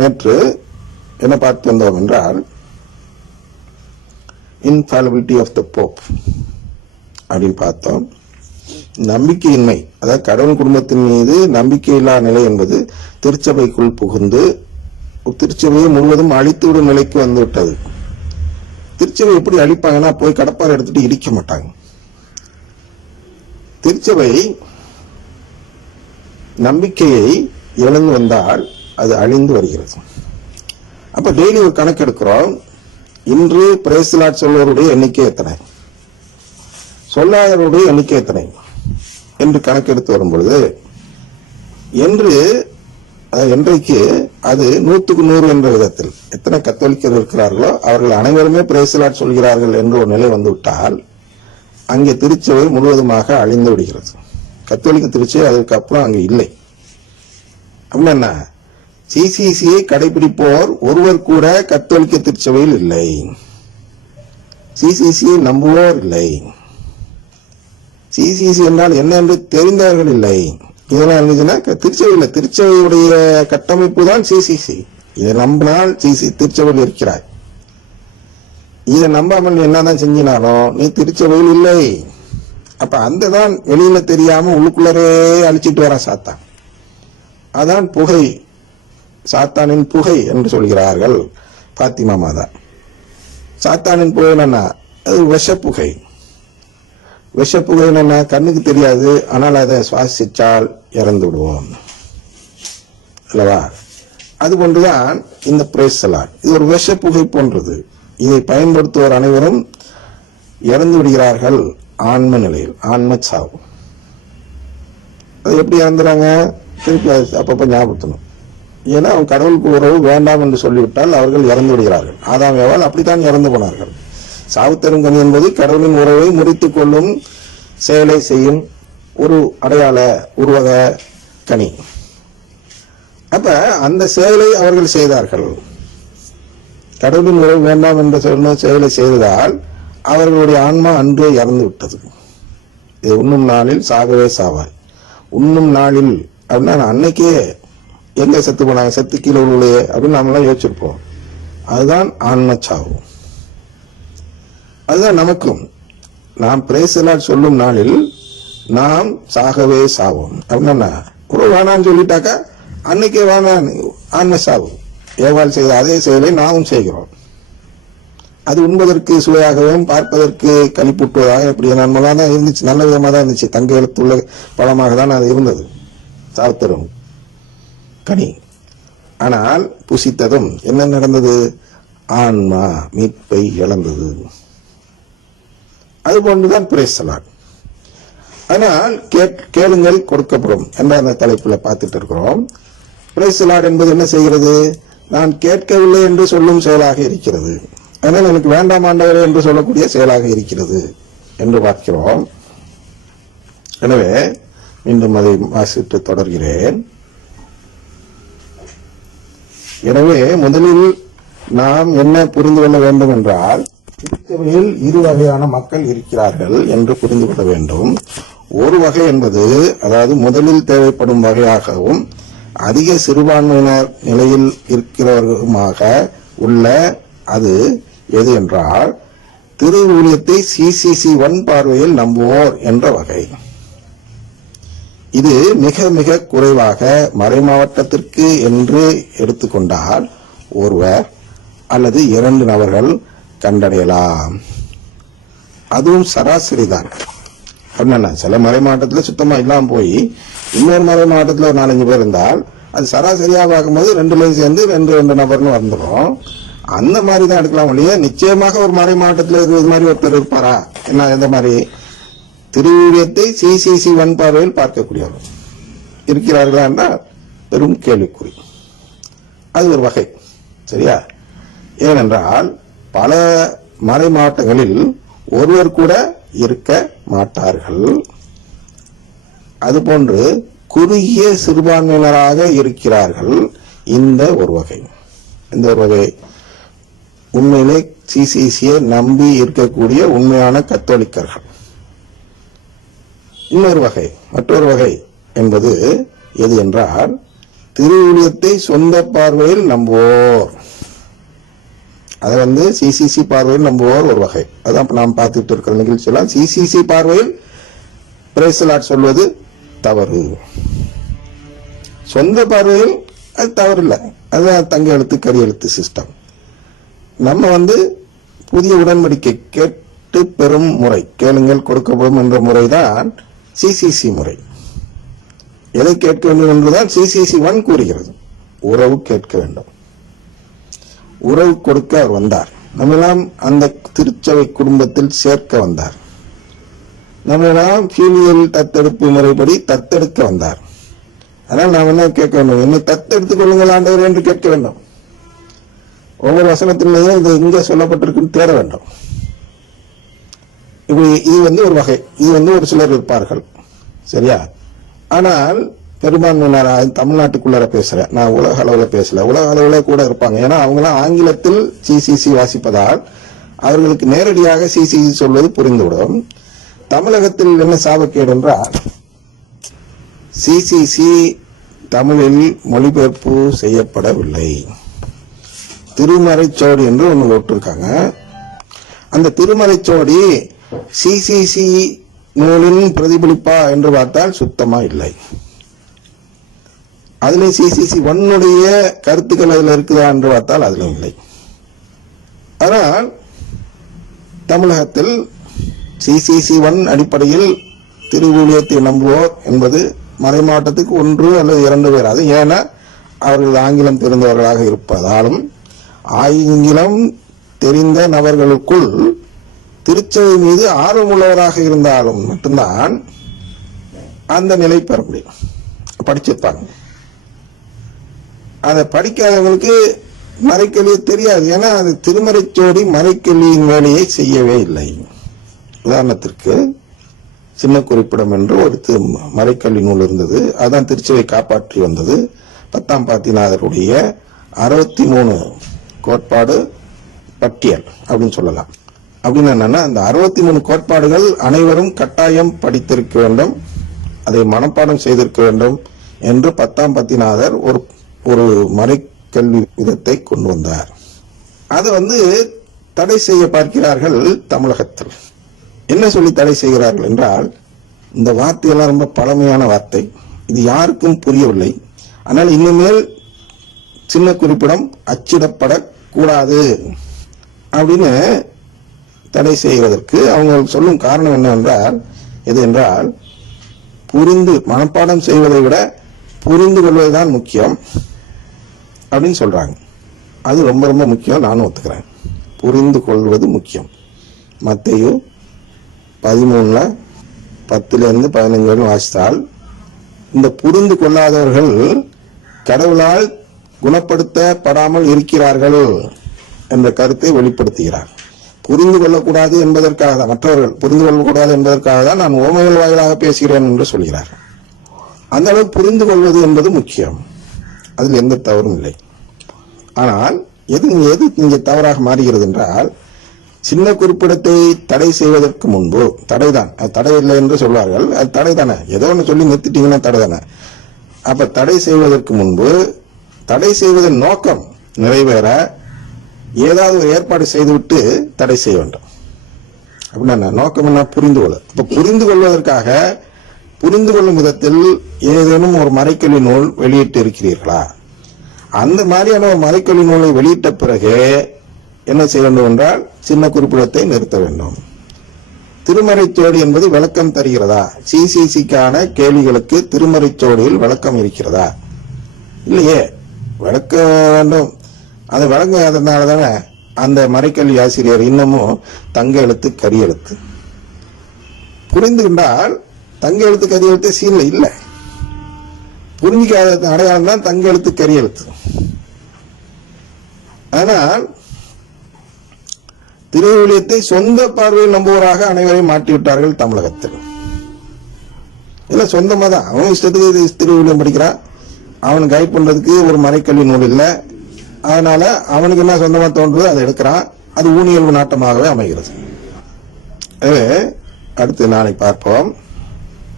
நேற்று என்ன பார்த்து வந்தோம் என்றால் இன்ஃபாலிபிலிட்டி ஆஃப் த போப் அப்படின்னு பார்த்தோம். நம்பிக்கையின்மை, அதாவது கடவுள் குடும்பத்தின் மீது நம்பிக்கையில்லா நிலை என்பது திருச்சபைக்குள் புகுந்து திருச்சபையை முழுவதும் அழித்துவிடும் நிலைக்கு வந்து விட்டது. திருச்சபை எப்படி அழிப்பாங்கன்னா, போய் கடப்பாறை எடுத்துட்டு இடிக்க மாட்டாங்க. திருச்சபை நம்பிக்கையை இழந்து வந்தால் அது அழிந்து வருகிறது. அப்ப டெய்லி ஒரு கணக்கு எடுக்கிறோம். இன்று பிரேஸ் தி லார்ட் சொல்வோருடைய எண்ணிக்கை எத்தனை, சொல்லாதவருடைய எண்ணிக்கை எத்தனை என்று கணக்கெடுத்து வரும்பொழுது இன்றைக்கு அது 100க்கு 100 என்ற விதத்தில் எத்தனை கத்தோலிக்கர் இருக்கிறார்களோ அவர்கள் அனைவருமே பிரேஸ் தி லார்ட் சொல்கிறார்கள் என்று ஒரு நிலை வந்துவிட்டால் அங்கே திருச்சபை முழுவதுமாக அழிந்து விடுகிறது. கத்தோலிக்க திருச்சபை அதுக்கப்புறம் அங்கு இல்லை. அப்படின்னா சிசிசியை கடைபிடிப்போர் ஒருவர் கூட கத்தோலிக்க திருச்சபையில் இல்லை. சிசிசியை நம்புவோர் இல்லை. சிசிசி என்றால் என்ன என்று தெரிந்தவர்கள் இல்லை. இதெல்லாம் இருந்துச்சுன்னா திருச்சபை இல்லை. திருச்சபையுடைய கட்டமைப்பு தான் சிசிசி. இதை நம்பினால் திருச்சபையில் இருக்கிறாய். இதை நம்பாமல் என்னதான் செஞ்சினாலும் நீ திருச்சபையில் இல்லை. அப்ப அந்த தான் வெளியில தெரியாம உள்ளுக்குள்ளரே அழிச்சிட்டு வர சாத்தான். அதான் புகை, சாத்தானின் புகை என்று சொல்கிறார்கள் பாத்திமா மாதா. சாத்தானின் புகை என்னன்னா அது விஷப்புகை. விஷப்புகை என்னன்னா கண்ணுக்கு தெரியாது, ஆனால் அதை சுவாசிச்சால் இறந்து விடுவோம் அல்லவா? அது போன்றுதான் இந்த பிரேஸ் தி லார்ட். இது ஒரு விஷப்புகை போன்றது. இதை பயன்படுத்துவோர் அனைவரும் இறந்து விடுகிறார்கள் ஆன்ம நிலையில், ஆன்ம சாவு. அது எப்படி இறந்துறாங்க? திருப்பி அப்பப்ப ஞாபகத்தணும். ஏன்னா அவன் கடவுளுக்கு உறவு வேண்டாம் என்று சொல்லிவிட்டால் அவர்கள் இறந்து விடுகிறார்கள். ஆதாம் ஏவாள் அப்படித்தான் இறந்து போனார்கள். சாவுத்தரும் கனி என்பது கடவுளின் உறவை முறித்துக் கொள்ளும் செயலை செய்யும் ஒரு அடையாள உருவக கனி. அப்ப அந்த செயலை அவர்கள் செய்தார்கள். கடவுளின் உறவு வேண்டாம் என்ற சொன்ன செயலை செய்ததால் அவர்களுடைய ஆன்மா அன்றே இறந்து விட்டது. இது உண்ணும் நாளில் சாகவே சாவாய். உண்ணும் நாளில் அப்படின்னா அன்னைக்கே எங்க செத்து போனாங்க, செத்து கீழே உள்ளே அப்படின்னு நாமெல்லாம் யோசிச்சிருப்போம். அதுதான் ஆன்ம சாவு. அதுதான் நமக்கும். நாம் பிரேஸ் தி லார்ட் சொல்லும் நாளில் நாம் சாகவே சாவோம். அப்படின்னா உறவு வேணான்னு சொல்லிட்டாக்கா அன்னைக்கே வேணாம், ஆன்ம சாவு. ஏவாள் செய்த அதே செயலை நாமும் செய்கிறோம். அது உண்பதற்கு சுவையாகவும் பார்ப்பதற்கு களிப்பூட்டுவதாக இப்படி நன்மையாக தான் இருந்துச்சு, நல்ல விதமாக தான் இருந்துச்சு. தங்க எழுத்துள்ள பழமாக தான் அது இருந்தது, சாவுத்தரும் கனி. ஆனால் புசித்ததும் என்ன நடந்தது? ஆன்மா மீட்பை இழந்தது. அதுபோன்றுதான் பிரேஸ் தி லார்ட். ஆனால் கேளுங்கள் கொடுக்கப்படும் என்ற அந்த தலைப்பில் பார்த்துட்டு இருக்கிறோம். பிரேஸ் தி லார்ட் என்பது என்ன செய்கிறது? நான் கேட்கவில்லை என்று சொல்லும் செயலாக இருக்கிறது. அதனால் எனக்கு வேண்டாம் ஆண்டவரே என்று சொல்லக்கூடிய செயலாக இருக்கிறது என்று பார்க்கிறோம். எனவே மீண்டும் அதை வாசித்து தொடர்கிறேன். எனவே முதலில் நாம் என்ன புரிந்து கொள்ள வேண்டும் என்றால், திருச்சபையில் இரு வகையான மக்கள் இருக்கிறார்கள் என்று புரிந்து கொள்ள வேண்டும். ஒரு வகை என்பது, அதாவது முதலில் தேவைப்படும் வகையாகவும் அதிக சிறுபான்மையினர் நிலையில் இருக்கிறவர்களுமாக உள்ள அது எது என்றால், திரு ஊழியத்தை சிசிசி 1 பார்வையில் நம்புவோர் என்ற வகை. இது மிக மிக குறைவாக மறைமாவட்டத்திற்கு என்று எடுத்துக்கொண்டால் ஒருவர் அல்லது 2 நபர்கள் கண்டடையலாம். அதுவும் சராசரி தான். அப்படின்னா சில மறை மாவட்டத்தில் சுத்தமா இல்லாம போய் இன்னொரு மறை மாவட்டத்தில் ஒரு 4-5 பேர் இருந்தால் அது சராசரியா பார்க்கும்போது 2லையும் சேர்ந்து 2 நபர்னு வந்துடும். அந்த மாதிரி தான் எடுக்கலாம் இல்லையா? நிச்சயமாக ஒரு மறை மாவட்டத்தில் இது மாதிரி ஒருத்தர் இருப்பாரா? என்ன எந்த மாதிரி? திருவிழியத்தை சிசிசி 1 பார்வையில் பார்க்கக்கூடியவர்கள் இருக்கிறார்களா என்றால் பெரும் கேள்விக்குறி. அது ஒரு வகை. சரியா? ஏனென்றால் பல மறை மாவட்டங்களில் ஒருவர் கூட இருக்க மாட்டார்கள். அதுபோன்று குறுகிய சிறுபான்மையினராக இருக்கிறார்கள். இந்த ஒரு வகை உண்மையிலே சிசிசியை நம்பி இருக்கக்கூடிய உண்மையான கத்தோலிக்கர்கள். மற்றொரு வகை என்பது எது என்றால், திருவுளியத்தை சொந்த பார்வையில் நம்புவோர், அதை சிசிசி பார்வையில் நம்புவோர் ஒரு வகை. அதான் நாம் பார்த்துட்டு இருக்கிற நிகழ்ச்சியெல்லாம் சிசிசி பார்வையில் பிரைஸ் தி லார்ட் சொல்வது தவறு. சொந்த பார்வையில் அது தவறு இல்லை, அதுதான் தங்க எழுத்து கரி எழுத்து சிஸ்டம். நம்ம புதிய உடன்படிக்கை கேட்டு பெறும் முறை, கேளுங்கள் கொடுக்கப்படும் என்ற முறைதான் சிசிசி முறை. எதை கேட்க வேண்டும் என்றுதான் சிசிசி 1 கூறுகிறது. உறவு கேட்க வேண்டும், உறவு கொடுக்க அவர் வந்தார். நம்மெல்லாம் அந்த திருச்சபை குடும்பத்தில் சேர்க்க வந்தார். நம்மெல்லாம் ஃபீலியல் தத்தெடுப்பு முறைப்படி தத்தெடுக்க வந்தார். அதனால் நாம் என்ன கேட்க வேண்டும்? என்னை தத்தெடுத்துக் கொள்ளுங்கள் ஆண்டவர் என்று கேட்க வேண்டும். ஒவ்வொரு வசனத்திலேயும் இது இங்கே சொல்லப்பட்டிருக்குன்னு தேட வேண்டும். இப்படி இது ஒரு வகை. இது ஒரு சிலர் இருப்பார்கள், சரியா? ஆனால் பெரும்பான்மையினர் தமிழ்நாட்டுக்குள்ளார பேசுறேன், நான் உலக அளவுல பேசல. உலக அளவுல கூட இருப்பாங்க. ஏன்னா அவங்களாம் ஆங்கிலத்தில் சிசிசி வாசிப்பதால் அவர்களுக்கு நேரடியாக சிசிசி சொல்வது புரிந்துவிடும். தமிழகத்தில் என்ன சாபக்கேடு என்றால், சிசிசி தமிழில் மொழிபெயர்ப்பு செய்யப்படவில்லை. திருமறைச்சோடி என்று ஒன்று போட்டிருக்காங்க. அந்த திருமறைச்சோடி சிசிசி நூலின் பிரதிபலிப்பா என்று பார்த்தால் சுத்தமா இல்லை. அதுல சிசிசி 1 கருத்துக்கள் அதுல இருக்குதா என்று பார்த்தால் அதிலும் இல்லை. ஆனால் தமிழகத்தில் சிசிசி 1 அடிப்படையில் திருவுளியத்தை நம்புவோர் என்பது மறைமாவட்டத்துக்கு 1 அல்லது 2 பேர். அது ஏன்னா அவர்கள் ஆங்கிலம் தெரிந்தவர்களாக இருப்பதாலும் ஆங்கிலம் தெரிந்த நபர்களுக்குள் திருச்சபை மீது ஆர்வமுள்ளவராக இருந்தாலும் மட்டும்தான் அந்த நிலை பெற முடியும். படிச்சிருப்பாங்க. அதை படிக்காதவங்களுக்கு மறைக்கல்வி தெரியாது. ஏன்னா அது திருமறைச்சோடி மறைக்கல்வியின் வேலையை செய்யவே இல்லை. உதாரணத்திற்கு சின்ன குறிப்பிடம் என்று ஒரு மறைக்கல்வி நூல் இருந்தது. அதான் திருச்சபை காப்பாற்றி வந்தது. 10ஆம் பாத்திநாதருடைய 63 கோட்பாடு பட்டியல் அப்படின்னு சொல்லலாம். அப்படின்னு என்னன்னா, அந்த 63 கோட்பாடுகள் அனைவரும் கட்டாயம் படித்திருக்க வேண்டும், அதை மனப்பாடம் செய்திருக்க வேண்டும் என்று 10ஆம் பாத்திநாதர் ஒரு மறைக்கல்வி விதத்தை கொண்டு வந்தார். அது தடை செய்ய பார்க்கிறார்கள் தமிழகத்தில். என்ன சொல்லி தடை செய்கிறார்கள் என்றால், இந்த வார்த்தையெல்லாம் ரொம்ப பழமையான வார்த்தை, இது யாருக்கும் புரியவில்லை, ஆனால் இனிமேல் சின்ன குறிப்பிடம் அச்சிடப்படக்கூடாது அப்படின்னு தடை செய்வதற்கு அவங்க சொல்லும் காரணம் என்னவென்றால், எது என்றால், மனப்பாடம் செய்வதை விட புரிந்து கொள்வதுதான் முக்கியம் அப்படின்னு சொல்றாங்க. அது ரொம்ப ரொம்ப முக்கியம், நானும் ஒத்துக்கிறேன். புரிந்து கொள்வது முக்கியம். மத்தேயு 13:10-15 வாசித்தால், இந்த புரிந்து கொள்ளாதவர்கள் கடவுளால் குணப்படுத்தப்படாமல் இருக்கிறார்கள் என்ற கருத்தை வெளிப்படுத்துகிறார். புரிந்து கொள்ளக்கூடாது என்பதற்காக தான், மற்றவர்கள் புரிந்து கொள்ளக்கூடாது என்பதற்காக தான் நான் ஓமைகள் வாயிலாக பேசுகிறேன் என்று சொல்கிறார். அந்த அளவு புரிந்து கொள்வது என்பது முக்கியம், அதில் எந்த தவறும் இல்லை. ஆனால் எது இங்கே தவறாக மாறுகிறது என்றால், சின்ன குறிப்பிடத்தை தடை செய்வதற்கு முன்பு, தடைதான், அது தடை இல்லை என்று சொல்வார்கள், அது தடை தானே, ஏதோ ஒன்று சொல்லி நிறுத்திட்டீங்கன்னா தடை தானே. அப்ப தடை செய்வதற்கு முன்பு தடை செய்வதன் நோக்கம் நிறைவேற ஏதாவது ஒரு ஏற்பாடு செய்துவிட்டு தடை செய்ய வேண்டும். அப்படின்னா நோக்கம் என்ன? புரிந்து கொள்ள. இப்ப புரிந்து கொள்வதற்காக புரிந்து கொள்ளும் விதத்தில் ஏதேனும் ஒரு மறைக்கல்வி நூல் வெளியிட்டு இருக்கிறீர்களா? அந்த மாதிரியான ஒரு மறைக்கல்வி நூலை வெளியிட்ட பிறகு என்ன செய்ய வேண்டும் என்றால், சின்ன குறிப்பிடத்தை நிறுத்த வேண்டும். திருமறைச்சோடி என்பது விளக்கம் தருகிறதா? சிசிசிக்கான கேள்விகளுக்கு திருமறைச்சோடியில் விளக்கம் இருக்கிறதா? இல்லையே. விளக்க வேண்டும். அதை விளங்காதனால தானே அந்த மறைக்கல்வி ஆசிரியர் இன்னமும் தங்க எழுத்து கரி எழுத்து. புரிந்து கொண்டால் தங்க எழுத்து கரி எழுத்து சீன்ல இல்ல. புரிஞ்சிக்காத அடையாளம் தான் தங்க எழுத்து கரி எழுத்து. ஆனால் திருவிழியத்தை சொந்த பார்வையில் நம்புவராக அனைவரையும் மாற்றிவிட்டார்கள் தமிழகத்தில். இல்ல சொந்தமா தான் அவன் இஷ்டத்துக்கு திருவிழியம் படிக்கிறான். அவன் கைட் பண்றதுக்கு ஒரு மறைக்கல்வி நூல் இல்லை. அதனால அவனுக்கு என்ன சொந்தமா தோன்றுறது அதை எடுக்கிறான். அது ஊனியல்பு நாட்டமாகவே அமைகிறது. அடுத்து நாளை பார்ப்போம்.